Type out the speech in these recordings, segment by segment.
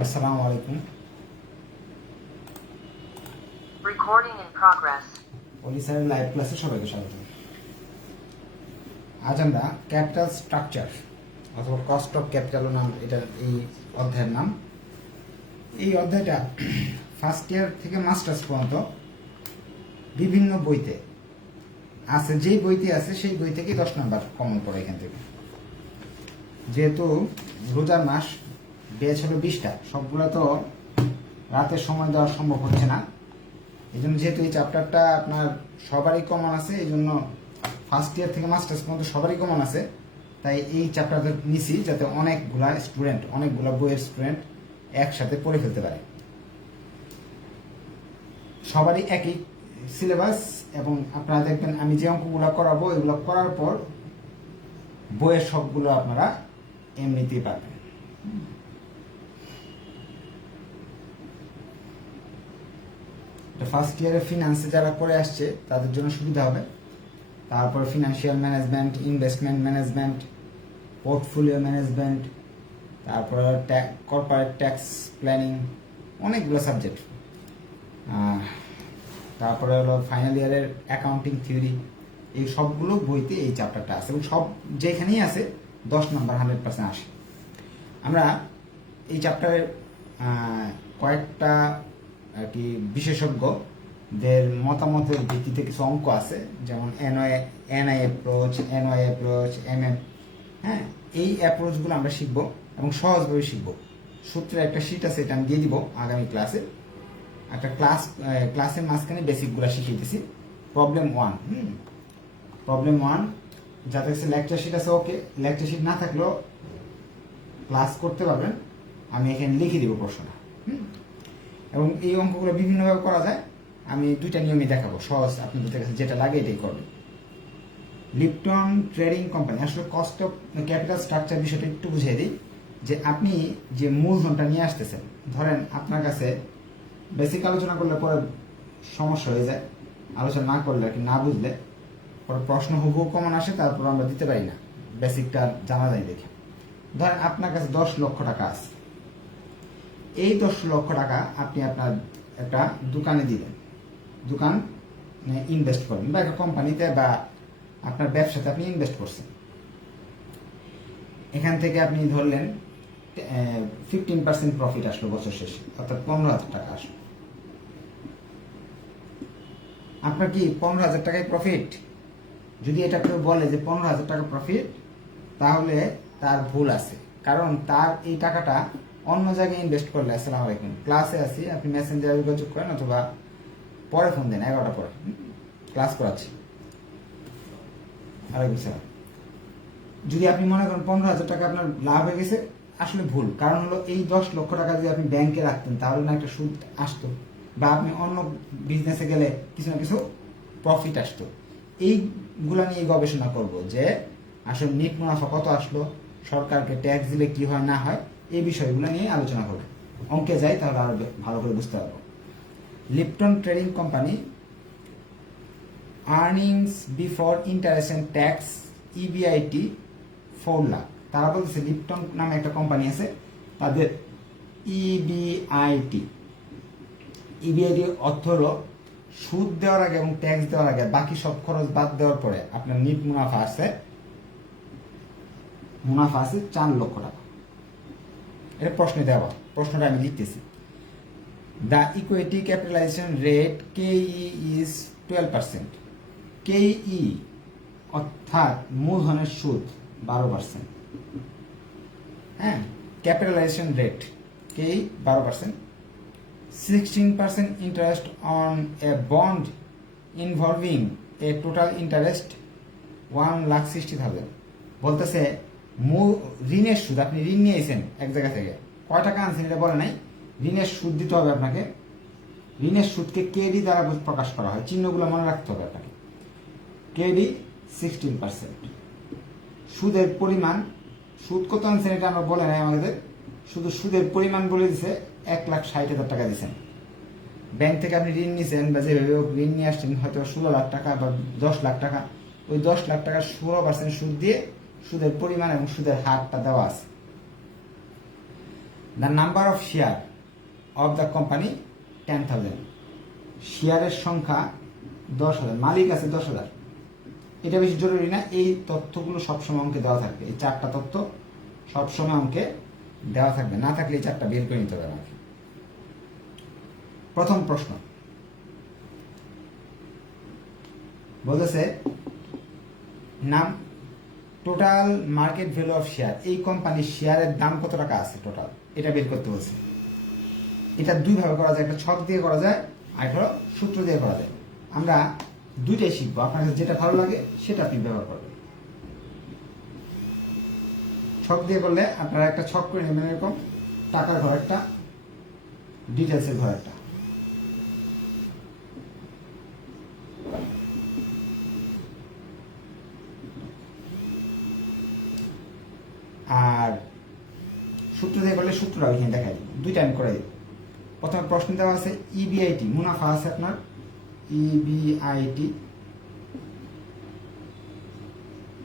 আসসালামু আলাইকুম। Recording in progress. অলি স্যারের লাইভ ক্লাসে সবাইকে স্বাগত। আজ আমরা ক্যাপিটাল স্ট্রাকচার অথবা কস্ট অফ ক্যাপিটাল নাম, এটা এই অধ্যায়ের নাম। এই অধ্যায়টা ফার্স্ট ইয়ার থেকে মাস্টার্স পর্যন্ত বিভিন্ন বইতে আছে, যেই বইতে আছে সেই বই থেকে 10 নম্বর কমন পড়ে এখান থেকে। যেহেতু রোজার মাস, ব্যাচ হলো 20টা, সবগুলো তো রাতের সময় দেওয়া সম্ভব হচ্ছে না। এই জন্য যেহেতু এই চ্যাপ্টারটা আপনার সবারই কমন আছে, এই জন্য ফার্স্ট ইয়ার থেকে মাস্টার্স পর্যন্ত সবারই কমন আছে, তাই এই চ্যাপ্টারটা নিছি যাতে অনেকগুলা বইয়ের স্টুডেন্ট একসাথে পড়ে ফেলতে পারে। সবারই একই সিলেবাস, এবং আপনারা দেখবেন আমি যে অঙ্কগুলো করাবো এগুলো করার পর বইয়ের সবগুলো আপনারা এমনিতেই পাবেন। ফার্স্ট ইয়ারে ফিনান্সে যারা করে আসছে তাদের জন্য সুবিধা হবে। তারপর financial management, investment management, portfolio management, তারপর কর্পোরেট ট্যাক্স প্ল্যানিং, অনেকগুলো সাবজেক্ট। তারপরে হলো ফাইনাল ইয়ারের অ্যাকাউন্টিং থিওরি, এই সবগুলো বইতে এই চ্যাপ্টারটা আছে, এবং সব যেখানেই আছে 10 নম্বর 100% আসে। আমরা এই চ্যাপ্টারের কয়েকটা আর কি বিশেষজ্ঞদের মতামতের ভিত্তিতে কিছু অঙ্ক আছে, যেমন এনআই অ্যাপ্রোচ, হ্যাঁ, এই অ্যাপ্রোচগুলো আমরা শিখব এবং সহজভাবে শিখব। সূত্রের একটা শিট আছে, এটা আমি দিয়ে দিব আগামী ক্লাসে। একটা ক্লাসের মাঝখানে বেসিকগুলো শিখিয়ে দিছি। প্রবলেম 1, যাদের কাছে লেকচার শিট আছে ওকে, লেকচার শিট না থাকলেও ক্লাস করতে পারবেন, আমি এখানে লিখে দিব প্রশ্নটা। এবং এই অঙ্কগুলো বিভিন্নভাবে করা যায়, আমি 2টা নিয়মই দেখাবো, সহজ, আপনাদের কাছে যেটা লাগে এটাই করবেন। লিপটন ট্রেডিং কোম্পানি, আসলে কস্ট অফ ক্যাপিটাল স্ট্রাকচার বিষয়টা একটু বুঝিয়ে দিই। যে আপনি যে মূলধনটা নিয়ে আসতেছেন, ধরেন আপনার কাছে বেসিক আলোচনা করলে পরে সমস্যা হয়ে যায়, আলোচনা না করলে আর কি, না বুঝলে পরে প্রশ্ন হুবহু কমন আসে, তারপর আমরা দিতে পারি না, বেসিকটা জানা যায় দেখে। ধরেন আপনার কাছে 10 লক্ষ টাকা আছে, এই 10 লক্ষ টাকা আপনি আপনার একটা দোকানে দিলেন, দোকান ইনভেস্ট করবেন, বা একটা কোম্পানিতে বা আপনার ব্যবসাতে আপনি ইনভেস্ট করছেন। এখান থেকে আপনি ধরলেন 15% প্রফিট আসলো বছর শেষে, অর্থাৎ 15,000 টাকা আসলো। আপনার কি 15,000 টাকায় প্রফিট? যদি এটা কেউ বলে যে 15,000 টাকা প্রফিট, তাহলে তার ভুল আছে, কারণ তার এই টাকাটা অন্য জায়গায় ইনভেস্ট করলে। আসসালামু আলাইকুম, ক্লাসে আছি, আপনি মেসেঞ্জারে যোগাযোগ করেন অথবা পরে ফোন দেন, 11টা পরে ক্লাস করাচ্ছি। ওয়ালাইকুম সালাম। যদি আপনি মনে করেন 15,000 টাকা আপনার লাভ হয়ে গেছে, আসলে ভুল। কারণ হলো এই 10 লক্ষ টাকা যদি আপনি ব্যাংকে রাখতেন, তাহলে না একটা সুদ আসতো, বা আপনি অন্য বিজনেসে গেলে কিছু না কিছু প্রফিট আসতো। এইগুলা নিয়ে গবেষণা করব যে আসলে নিট মুনাফা কত আসলো, সরকারকে ট্যাক্স দিলে কি হয় না হয়, এই বিষয়গুলো নিয়ে আলোচনা করব। অঙ্কে যাই তাহলে আরো ভালো করে বুঝতে পারবো। Lipton trading company earnings before interest and tax EBIT 4 lakh. তারা বলতেছে লিপটন নামে একটা কোম্পানি আছে, তাদের ইবিআইটি অর্থ হলো সুদ দেওয়ার আগে এবং ট্যাক্স দেওয়ার আগে বাকি সব খরচ বাদ দেওয়ার পরে আপনার নিট মুনাফা আছে 4 লক্ষ টাকা। এটা প্রশ্নে দেওয়া, প্রশ্নটা আমি লিখতেছি। দ্য ইকুইটি ক্যাপিটালাইজেশন রেট কেই ইজ 12%। কেই অর্থাৎ মূলধনের সুদ 12%। হ্যাঁ, ক্যাপিটালাইজেশন রেট কেই 12%। 16% interest on a bond involving A total interest 1,60,000। বলতেছে ঋণের সুদ, আপনি ঋণ নিয়েছেন এক জায়গা থেকে, কয় টাকা আনছেন এটা বলে নাই, ঋণের সুদ দিতে হবে আপনাকে। ঋণের সুদকে কেডি দ্বারা প্রকাশ করা হয়, চিহ্নগুলো মনে রাখতে হবে আপনাকে। কেডি 16%। সুদের পরিমাণ, সুদ কত আনছেন এটা আমরা বলে নাই আমাদের, শুধু সুদের পরিমাণ বলে দিছে 1,60,000 টাকা দিচ্ছেন। ব্যাংক থেকে আপনি ঋণ নিয়েছেন বা যেভাবে ঋণ নিয়ে আসছেন, হয়তো 16 লাখ টাকা বা 10 লাখ টাকা, ওই 10 লাখ টাকার 16% সুদ দিয়ে সুদের পরিমাণ এবং সুদের হারটা দেওয়া আছে। The number of share of the company 10,000, শেয়ারের সংখ্যা 10,000, মালিক আছে 10,000। এটা বেশি জরুরি না, এই তথ্যগুলো সবসময় অঙ্কে দেওয়া থাকবে, এই 4টা তথ্য সবসময় অঙ্কে দেওয়া থাকবে, না থাকলে এই 4টা বের করে নিতে হবে আমাকে। প্রথম প্রশ্ন বলতেছে নাম total market value of share, এই কোম্পানির শেয়ারের দাম কত টাকা আছে টোটাল, এটা বের করতে বলছে। এটা দুইভাবে করা যায়, একটা ছক দিয়ে করা যায় আর একটা সূত্র দিয়ে করা যায়। আমরা দুইটাই শিখবো, আপনার কাছে যেটা ভালো লাগে সেটা আপনি ব্যবহার করবেন। ছক দিয়ে করলে আপনারা একটা ছক করে নেবেন, এরকম টাকার ঘর একটা, ডিটেলসের ঘর একটা। আর সূত্র দিয়ে করলে সূত্রটা ওইখানে দেখাই দিব, দুইটা আমি করে দিব। প্রথমে প্রশ্ন দেওয়া আছে ইবিআইটি, মুনাফা আছে আপনার ইবিআইটি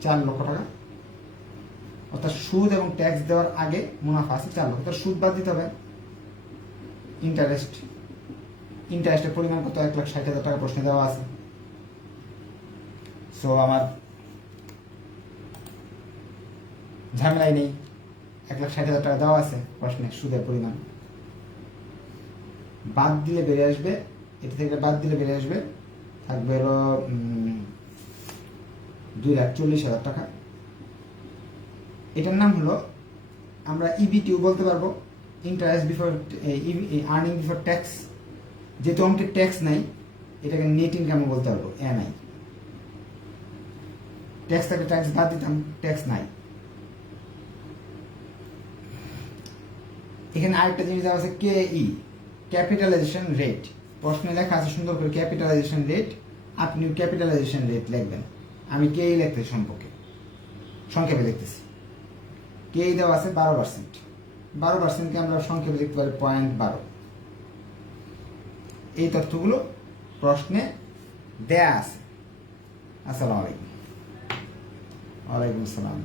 4 লক্ষ টাকা, অর্থাৎ সুদ এবং ট্যাক্স দেওয়ার আগে মুনাফা আছে 4 লক্ষ, সুদ বাদ দিতে হবে। ইন্টারেস্টের পরিমাণ কত, 1,60,000 টাকা প্রশ্নে দেওয়া আছে। সো আমার ঝামেলাই নেই, 1,60,000 টাকা দেওয়া আছে প্রশ্নে, সুদের পরিমাণ বাদ দিলে বেড়ে আসবে, এটা থেকে বাদ দিলে বেড়ে আসবে, থাকবে হলো 2,40,000 টাকা। এটার নাম হলো, আমরা ইবিটিও বলতে পারবো, interest before earning before tax. যেহেতু অঙ্কে ট্যাক্স নাই, এটাকে নেট ইনকামও বলতে পারবো, নাই ট্যাক্স থাকলে ট্যাক্স বাদ দিতাম, ট্যাক্স নাই। এখানে আরেকটা জিনিস দেওয়া আছে কেই, ক্যাপিটালাইজেশন রেট। প্রশ্নে লেখা আছে সুন্দর করে ক্যাপিটালাইজেশন রেট, আপনিও ক্যাপিটালাইজেশন রেট লিখবেন। আমি কেই লিখতেছি সম্পর্কে, সংক্ষেপে লিখতেছি। কেই দেওয়া আছে 12%, 12%কে আমরা সংক্ষেপে লিখতে পারি 0.12। এই তথ্যগুলো প্রশ্নে দেয়া আছে। আসসালামু আলাইকুম। ওয়ালাইকুম আসসালাম।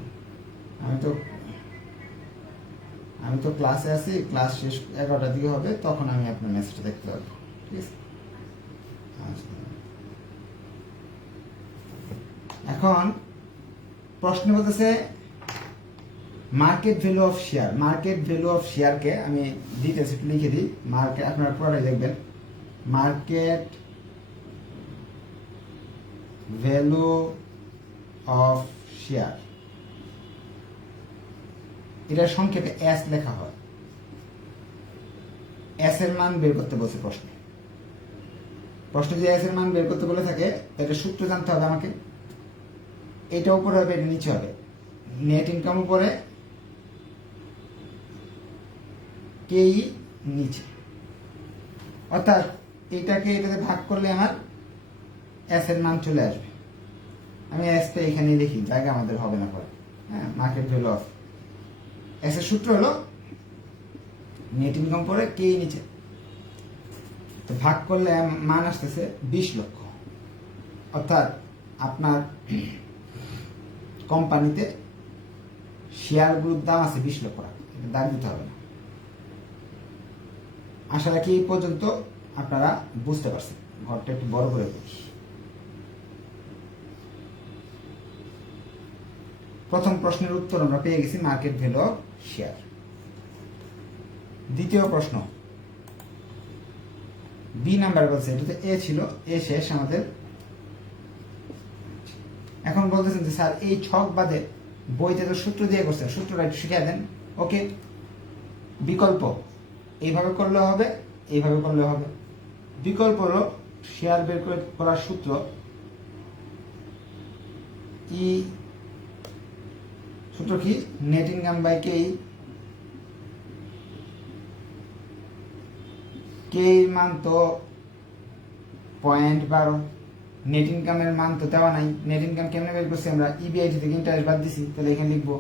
আমি তো ক্লাসে আছি, ক্লাস শেষ 11টার দিকে হবে, তখন আমি আপনার মেসেজটা দেখতে পারবো, ঠিক আছে? এখন প্রশ্ন বলতেছে market value of share. Market value of শেয়ারকে আমি ডিটেলস একটু লিখে দিই, মার্কেট আপনারা পুরোটাই দেখবেন। মার্কেট ভ্যালু অফ শেয়ার, এটা সংক্ষেপে এস লেখা হয়। এস এর মান বের করতে বলছে প্রশ্নে। যদি এস এর মান বের করতে বলে থাকে, তাহলে সূত্র জানতে হবে আমাকে। এটা উপরে হবে, এটা নিচে হবে। নেট ইনকাম উপরে, কেই নিচে, অর্থাৎ এটাকে এটাতে ভাগ করলে আমার এস এর মান চলে আসবে। আমি এসটা এখানে লিখি, জায়গা আমাদের হবে না পরে। হ্যাঁ, মার্কেট ভ্যালু অফ এস এর সূত্র হলো নেট ইনকাম পরে কেই নিচে, তো ভাগ করলে মান আসতেছে 20 লক্ষ। অর্থাৎ আপনার কোম্পানিতে শেয়ারগুলোর দাম আছে 20 লক্ষ টাকা, দাম দিতে হবে না। আশা রাখি এই পর্যন্ত আপনারা বুঝতে পারছেন। ঘরটা একটু বড় করে দিই। প্রথম প্রশ্নের উত্তর আমরা পেয়ে গেছি, মার্কেট ভ্যালু অফ শেয়ার। দ্বিতীয় প্রশ্ন বি নাম্বার বলছে, এটাতে এ ছিল, এ শেষ আমাদের। এখন বলতেছেন যে স্যার এই ছক বাদে বইতে তো সূত্র দিয়ে করছেন, সূত্রটা একটু শিখিয়ে দেন। ওকে, বিকল্প এইভাবে করলে হবে, এইভাবে করলে হবে। বিকল্প হলো শেয়ার বের করার সূত্র, সূত্র কি, নেট ইনকাম বাই কেই। কেই মান তো 0.12, নেট ইনকামের মান তো দেওয়া নাই। নেট ইনকাম কেমনে বের করছি আমরা, ইবিআইটি থেকে ইন্টারেস্ট বাদ দিছি, তাহলে এখানে লিখবো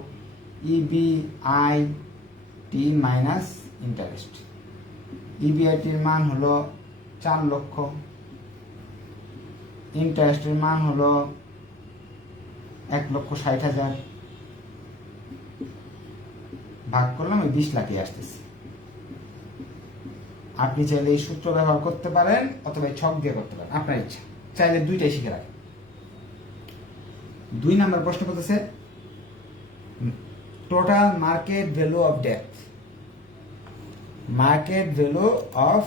ইবিআইটি মাইনাস ইন্টারেস্ট। ইবিআইটির মান হলো 4 লক্ষ, ইন্টারেস্টের মান হলো 1,60,000, ভাগ করলাম ওই 20 লাখে আসতেছে। আপনি চাইলে এই সূত্র ব্যবহার করতে পারেন অথবা এই ছক দিয়ে করতে পারেন, আপনার ইচ্ছা। চাইলে দুইটাই শিখে রাখেন। 2 নম্বর প্রশ্ন বলতেছে total market value of depth. Market value of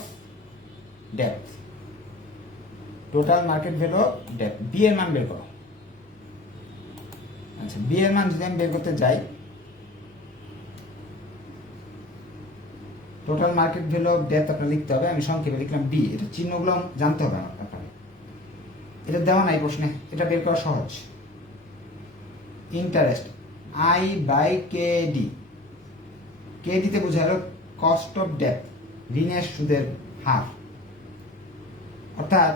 depth, total market value of depth, B এর মান বের করো। আচ্ছা, বি এর মান যদি আমি বের করতে যাই, total market value of depth আপনার লিখতে হবে। আমি সংক্ষেপে লিখলাম বি। এটা চিহ্নগুলো জানতে হবে আপনাকে, এটা দেওয়া নাই প্রশ্নে, এটা বের করা সহজ। Interest I by K D, K ডিতে বোঝালো কস্ট অফ ডেপ্থ, ঋণের সুদের হার। অর্থাৎ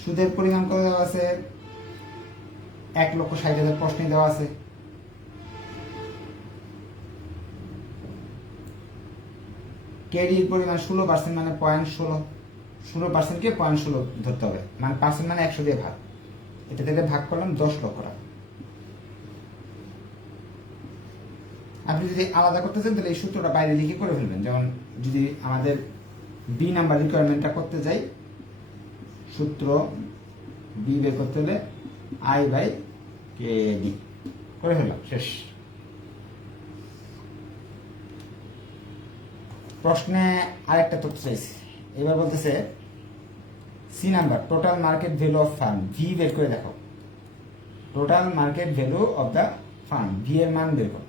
সুদের পরিমাণ কত দেওয়া আছে, 1,60,000 প্রশ্নে দেওয়া আছে। কেডির পরিমাণ 16% মানে 0.16, 16%কে 0.16 ধরতে হবে, মানে পার্সেন্ট মানে 100 দিয়ে ভাগ। এটা থেকে ভাগ করলাম 10 লক্ষ টাকা। আপনি যদি আলাদা করতে চান তাহলে এই সূত্রটা বাইরে লিখে করে ফেলবেন। যেমন যদি আমাদের বি নাম্বার রিকোয়ারমেন্টটা করতে যাই, সূত্র বি বের করতে হলে আই বাই কে ডি করে ফেললাম, শেষ। প্রশ্নে আরেকটা তথ্য চাইছি। এবার বলতেছে C number total market value of firm, V বের করে দেখো। Total market value of the firm, V এর মান বের করো।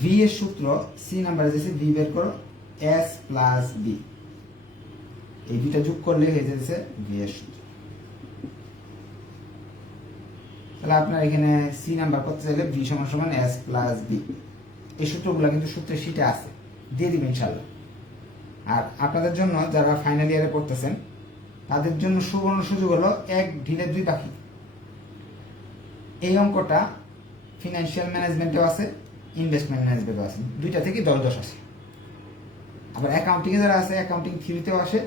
ভি এর সূত্র সি নাম্বারে যেছে ভি বের করো এস প্লাস বি, এই দুইটা যোগ করলে হয়ে যাচ্ছে ভি এর সূত্র। তাহলে আপনার এখানে সি নাম্বার করতে চাইলে ভি সমান সমান এস প্লাস বি। এই সূত্রগুলো কিন্তু সূত্রের শীটে আছে, দিয়ে দিবেন ইনশাল্লাহ। আর আপনাদের জন্য যারা ফাইনাল ইয়ারে পড়তেছেন তাদের জন্য সুবর্ণ সুযোগ হলো এক ঢিলে 2 পাখি। এই অঙ্কটা ফিনান্সিয়াল ম্যানেজমেন্টেও আছে, ইনভেস্টমেন্ট ম্যানেজমেন্টেও আছে, দুইটা থেকে 10 আসে। আবার অ্যাকাউন্টিংয়ে যারা আছে অ্যাকাউন্টিং থিওরিতেও আসে,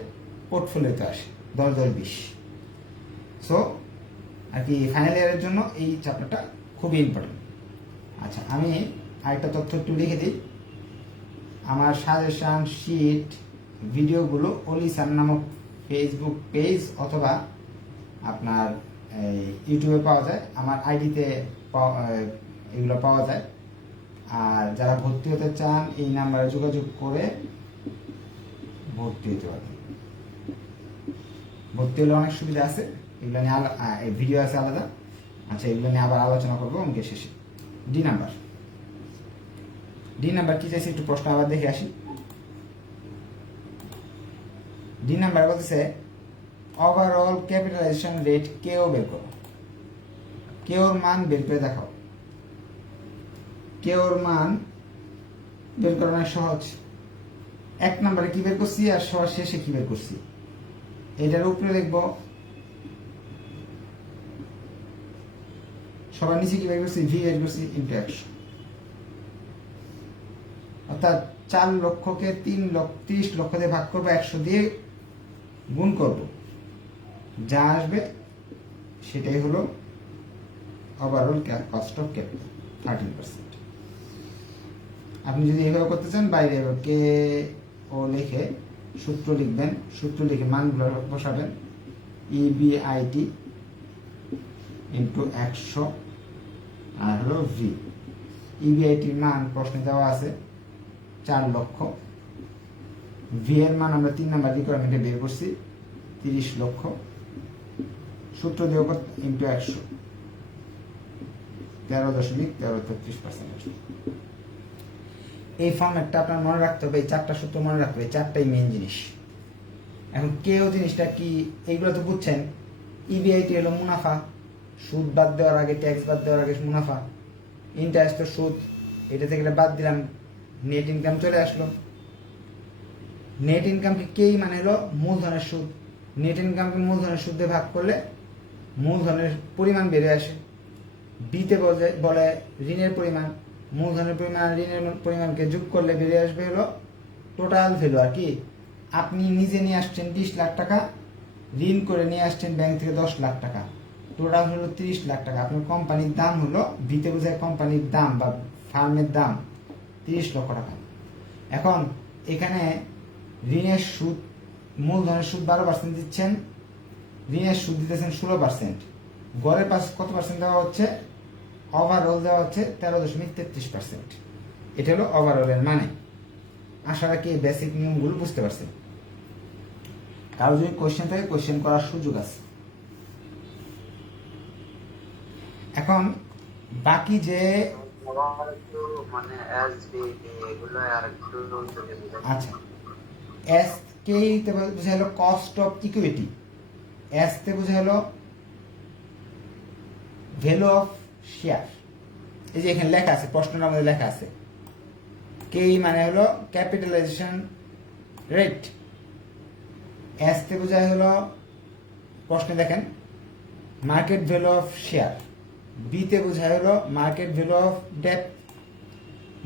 পোর্টফোলিওতে আসে 10-10-20। সো আর কি ফাইনাল ইয়ারের জন্য এই চ্যাপ্টারটা খুবই ইম্পর্টেন্ট। আচ্ছা, আমি আরেকটা তথ্য একটু লিখে দিই। আমার সাজেশন শিট ভিডিওগুলো অলি স্যার নামক ফেসবুক পেজ অথবা আপনার ইউটিউবে পাওয়া যায়, আমার আইডিতে এগুলো পাওয়া যায়। আর যারা ভর্তি হতে চান এই নাম্বারে যোগাযোগ করে ভর্তি হতে পারেন। ভর্তি হলে অনেক সুবিধা আছে, এগুলো নিয়ে ভিডিও আছে আলাদা। আচ্ছা, এগুলো নিয়ে আবার আলোচনা করবো অঙ্কের শেষে। ডি নাম্বার কি চাইছে একটু প্রশ্ন আবার দেখে আসি। ডি নাম্বার বলতেছে ওভারঅল ক্যাপিটালাইজেশন রেট কেও বের করো। কেওর মান বের করে দেখাও। কেওর মান বের করা অনেক সহজ। 1 নম্বরে কি বের করছি আর সবার শেষে কি বের করছি, এটার উপরে লিখবো। সবার নিচে কি বের করছি, ভি বের করছি ইন্টু 100। অর্থাৎ 4 লক্ষকে 30 লক্ষ দিয়ে ভাগ করবো, 100 দিয়ে গুণ করব, যা আসবে সেটাই হলো ওভারঅল কস্ট অফ ক্যাপিটাল 13%। আপনি যদি এভাবে করতে চান বাইরে কে ও লিখে সূত্র লিখবেন, সূত্র লিখে মানগুলো বসাবেন, ইবিআইটি ইন্টু 100 আর হলো ভি। ইবিআইটির মান প্রশ্নে দেওয়া আছে 4 লক্ষ। ভি এর মান আমরা 3 নাম্বার রিকোয়ারমেন্টে বের করছি 30 লক্ষ। সূত্র দিয়ে ইন্টু 100, 13.1333%। এই ফর্মেটটা আপনার মনে রাখতে হবে, এই 4টা সূত্র মনে রাখতে হবে, 4টাই মেইন জিনিস। এখন কেও জিনিসটা কি এইগুলো তো বুঝছেন। ইবিআইটি হলো মুনাফা, সুদ বাদ দেওয়ার আগে, ট্যাক্স বাদ দেওয়ার আগে মুনাফা। ইন্টারেস্ট তো সুদ, এটা থেকে বাদ দিলাম, নেট ইনকাম চলে আসলো। নেট ইনকামকে কেই মানে হলো মূলধনের সুদ। নেট ইনকামকে মূলধনের সুদ দিয়ে ভাগ করলে মূলধনের পরিমাণ বেড়ে আসে। বিতে বলে ঋণের পরিমাণ, মূলধনের পরিমাণ ঋণের পরিমাণকে যোগ করলে বেরিয়ে আসবে হলো টোটাল ভ্যালু। আর কি আপনি নিজে নিয়ে আসছেন 20 লাখ টাকা, ঋণ করে নিয়ে আসছেন ব্যাংক থেকে 10 লাখ টাকা, টোটাল হলো 30 লাখ টাকা। আপনার কোম্পানির দাম হলো, বিতে বোঝায় কোম্পানির দাম বা ফার্মের দাম 30 লক্ষ টাকা। এখন এখানে ঋণের সুদ, মূলধনের সুদ 12% দিচ্ছেন, ঋণের সুদ দিতেছেন 16%, গড়ের পাশ কত পার্সেন্ট দেওয়া হচ্ছে, ওভারঅল দেওয়া হচ্ছে 13.33%। এটা হলো ওভারঅলের মানে। আশা রাখি এই বেসিক নিয়মগুলো বুঝতে পারছেন। কারো যদি কোশ্চেন থাকে কোশ্চেন করার সুযোগ আছে। এখন বাকি যে মানে এসবি এগুলো আর একটু যদি বুঝাই। আচ্ছা, এস কে তে বোঝা হলো কস্ট অফ ইকুইটি, এস তে বোঝা হলো ভ্যালু অফ শেয়ার। এই যে এখানে লেখা আছে, প্রশ্নটার মধ্যে লেখা আছে, কে মানে হলো ক্যাপিটালাইজেশন রেট, এস তে বোঝায় হলো, প্রশ্নে দেখেন, market value of share, B তে বোঝায় হলো market value of debt,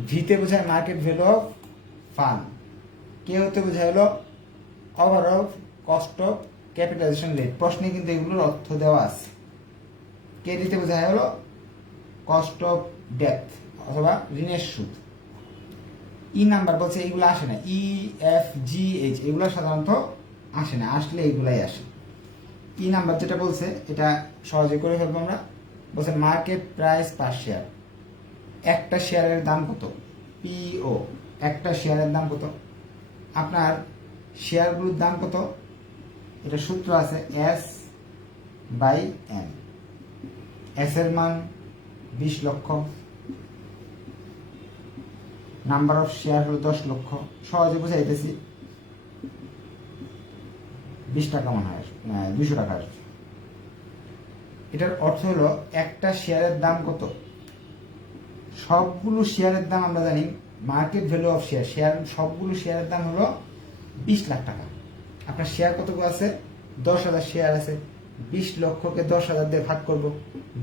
V তে বোঝায় market value of fund, K হতে বোঝায় হলো overall cost of capitalization rate. প্রশ্নে কিন্তু এগুলোর অর্থ দেওয়া আছে। কে দিতে বোঝায় হলো কস্ট অফ ডেট অথবা ঋণের সুদ। ই নাম্বার বলছে এইগুলো আসে না, ই এফ জি এইচ এগুলো সাধারণত আসে না, আসলে এইগুলাই আসে। ই নাম্বার যেটা বলছে এটা সহজে করে ফেলবো আমরা। বলছে মার্কেট প্রাইস পার শেয়ার, একটা শেয়ারের দাম কত, পিও, একটা শেয়ারের দাম কত, আপনার শেয়ারগুলোর দাম কত, এটা সূত্র আছে এস বাই এন। এস এর মান 20 লক্ষ, নাম্বার অফ শেয়ার হলো 10 লক্ষ। সহজে বুঝাইতেছি, 20 টাকা মনে হয়, 200 টাকা আসবে। এটার অর্থ হলো একটা শেয়ারের দাম কত, সবগুলো শেয়ারের দাম আমরা জানি market value of share, share সবগুলো শেয়ারের দাম হলো 20 লাখ টাকা। আপনার শেয়ার কতগুলো আছে, 10,000 শেয়ার আছে, 20 লক্ষকে 10,000 দিয়ে ভাগ করব,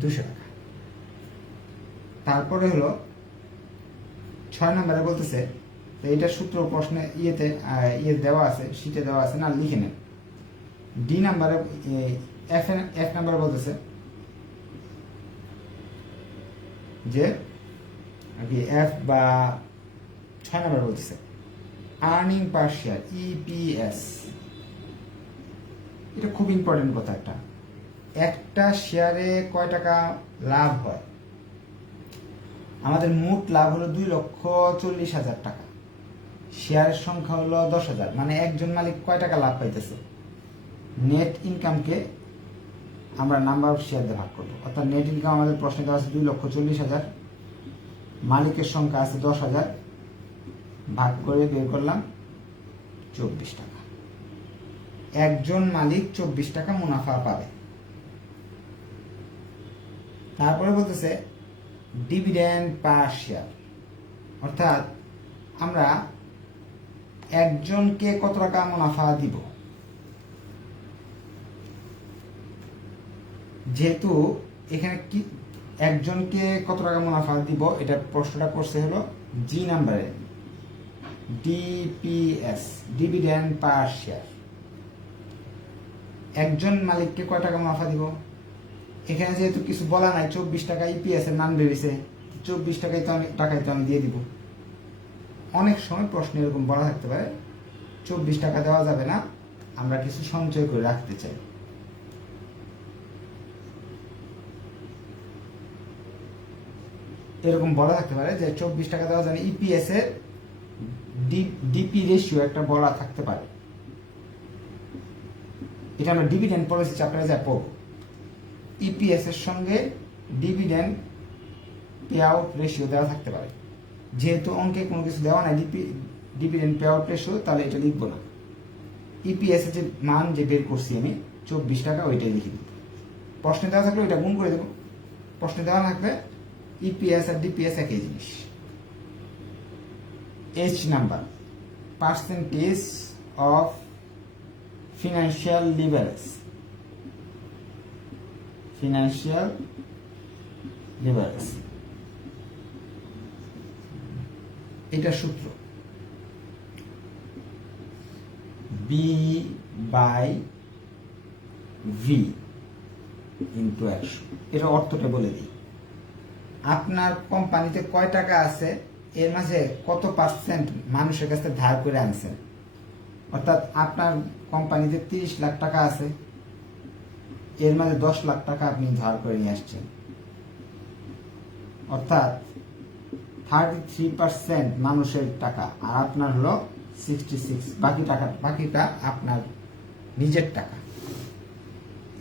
200 টাকা। তারপরে হলো 6 নম্বরে বলতেছে, তো এইটার সূত্র প্রশ্নে ইয়ে দেওয়া আছে, শীটে দেওয়া আছে, না লিখে নেন। ডি নাম্বারে এফ নাম্বারে বলতেছে যে এফ বা 6 নম্বরে বলতেছে আর্নিং পার শেয়ার, ইপিএস। এটা খুব ইম্পর্টেন্ট কথা। একটা শেয়ারে কয় টাকা লাভ হয়, আমাদের মোট লাভ হলো 2,40,000 টাকা, শেয়ারের সংখ্যা হলো 10,000, মানে একজন মালিক কয় টাকা লাভ পাইতেছে। নেট ইনকামকে আমরা নাম্বার অফ শেয়ার দিয়ে ভাগ করবো, অর্থাৎ নেট ইনকাম আমাদের প্রশ্নে দেওয়া আছে 2,40,000, মালিকের সংখ্যা আছে 10,000, ভাগ করে বের করলাম 24 টাকা। একজন মালিক 24 টাকা মুনাফা পাবে। তারপরে বলতেছে ডিভিডেন্ড পার শেয়ার, অর্থাৎ আমরা একজনকে কত টাকা মুনাফা দিব। যেহেতু এখানে কি একজনকে কত টাকা মুনাফা দিব, এটা প্রশ্নটা করছে হলো জি নাম্বারে, ডিপিএস, ডিভিডেন্ড পার শেয়ার। একজন মালিককে কয় টাকা মুনাফা দিব, এখানে যেহেতু কিছু বলা নাই, 24 টাকা ইপিএস এর মান বেরিয়েছে, 24 টাকায় তো আমি দিয়ে দিব। অনেক সময় প্রশ্ন এরকম বলা থাকতে পারে 24 টাকা দেওয়া যাবে না, আমরা কিছু সঞ্চয় করে রাখতে চাই। এরকম বলা থাকতে পারে যে 24 টাকা দেওয়া যাবে, ইপিএস এর ডিপি রেশিও একটা বলা থাকতে পারে। এটা আমরা ডিভিডেন্ড পলিসি চ্যাপ্টারে যা পড়ব। ইপিএস এর সঙ্গে ডিভিডেন্ড পে আউট রেশিও দেওয়া থাকতে পারে। যেহেতু অঙ্কে কোনো কিছু দেওয়া নাই ডিভিডেন্ড পে আউট রেশিও, তাহলে এটা লিখবো না। ইপিএস এর যে মান যে বের করছি আমি 24 টাকা, ওইটাই লিখে দিব। প্রশ্নে দেওয়া থাকলে ওইটা গুণ করে দেবো, প্রশ্নে দেওয়া থাকলে ইপিএস আর ডিপিএস একই জিনিস। H number, percentage of financial leverage, financial leverage, এটা সূত্র বি বাই ভি ইন্টু 100। এটা অর্থটা বলে দিই, আপনার কোম্পানিতে কয় টাকা আছে এর মাঝে কত পার্সেন্ট মানুষের কাছে ধার করে আনছেন। অর্থাৎ আপনার কোম্পানিতে 30 লাখ টাকা আছে, এর মাঝে 10 লাখ টাকা আপনি ধার করে নিয়ে আসছেন। অর্থাৎ 33% মানুষের টাকা, আর আপনার হলো 66, বাকিটা আপনার নিজের টাকা।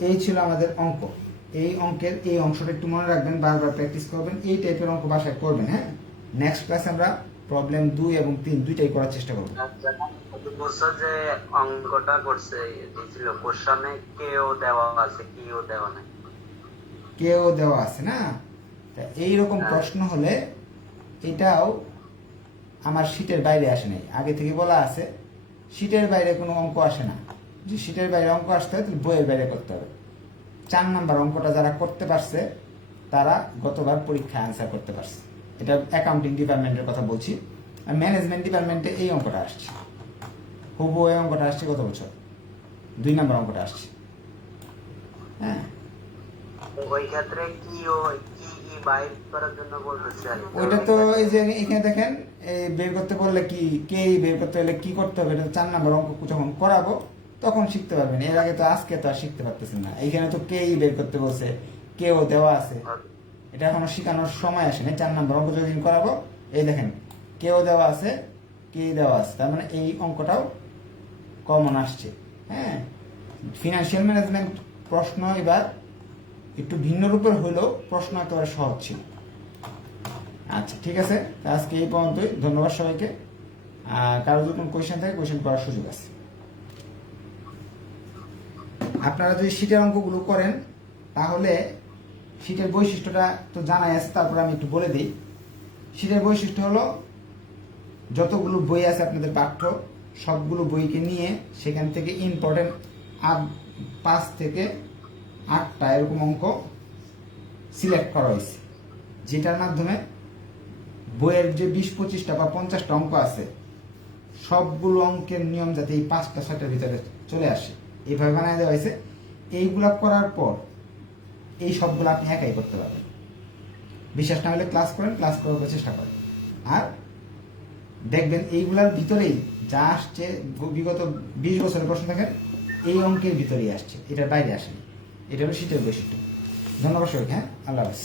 এই ছিল আমাদের অঙ্ক। এই অঙ্কের এই অংশটা একটু মনে রাখবেন, বারবার প্র্যাকটিস করবেন। এই টাইপের অঙ্ক বাসায় করবেন। হ্যাঁ, নেক্সট ক্লাসে আমরা প্রবলেম 2 এবং 3 দুইটাই করার চেষ্টা করব। বছর যে অঙ্কটা করছে দিয়েছিল কোশ্চেনে কেও দেওয়া আছে কিও দেওয়া নাই। কেউ দেওয়া আছে না, তা এইরকম প্রশ্ন হলে এটাও আমার শীটের বাইরে আসে নাই, আগে থেকে বলা আছে শীটের বাইরে কোনো অঙ্ক আসে না। যে শীটের বাইরে অঙ্ক আসতে হয় তাহলে বইয়ের বাইরে করতে হবে। 4 নাম্বার অঙ্কটা যারা করতে পারছে তারা গতবার পরীক্ষায় আনসার করতে পারছে। এটা অ্যাকাউন্টিং ডিপার্টমেন্টের কথা বলছি। আর ম্যানেজমেন্ট ডিপার্টমেন্টে এই অঙ্কটা আসছে, হুবহু এই অঙ্কটা আসছে গত বছর 2 নাম্বার অঙ্কটা আসছে। হ্যাঁ, ওই ক্ষেত্রে কিও কি বাইর করার জন্য বলতেছে আর কি। ওইটা তো এই যে এখানে দেখেন, এই বের করতে বললে কি কে বের করতে হলে কি করতে হবে, এটা 4 নাম্বার অঙ্ক যখন করাবো তখন শিখতে পারবেন। এর আগে তো আজকে তো আর শিখতে পারতেছেন না। এইখানে তো কেই বের করতে বলছে, কেও দেওয়া আছে, এটা এখনো শেখানোর সময় আসেনি। 4 নাম্বার অঙ্ক যতদিন করাবো, এই দেখেন কেও দেওয়া আছে, কে দেওয়া আছে, তার মানে এই অঙ্কটাও কমন আসছে। হ্যাঁ, ফিনান্সিয়াল ম্যানেজমেন্ট প্রশ্ন এবার একটু ভিন্ন রূপের হলেও প্রশ্ন একেবারে সহজ ছিল। আচ্ছা, ঠিক আছে, তা আজকে এই পর্যন্তই। ধন্যবাদ সবাইকে। কারো যদি কোনো কোয়েশ্চেন থাকে কোয়েশ্চেন করার সুযোগ আছে। আপনারা যদি শীটের অঙ্কগুলো করেন তাহলে শীটের বৈশিষ্ট্যটা তো জানাই আছে, তারপর আমি একটু বলে দিই। শীটের বৈশিষ্ট্য হলো যতগুলো বই আছে আপনাদের পাঠ্য, সবগুলো বইকে নিয়ে সেখান থেকে ইম্পর্টেন্ট 5 থেকে 8টা এরকম অঙ্ক সিলেক্ট করা হয়েছে, যেটার মাধ্যমে বইয়ের যে 20-25টা বা 50টা অঙ্ক আছে সবগুলো অঙ্কের নিয়ম যাতে এই 5টা-6টার ভিতরে চলে আসে এইভাবে বানায় দেওয়া হয়েছে। এইগুলা করার পর এই সবগুলো আপনি একাই করতে পারবেন। বিশ্বাস না হলে ক্লাস করেন, ক্লাস করার চেষ্টা করেন, আর দেখবেন এইগুলার ভিতরেই যা আসছে বিগত 20 বছরের প্রশ্ন দেখেন এই অঙ্কের ভিতরেই আসছে, এটার বাইরে আসেনি। এটা হলো শীতের বৈশিষ্ট্য। ধন্যবাদ সবাইকে। হ্যাঁ, আল্লাহ হাফেজ।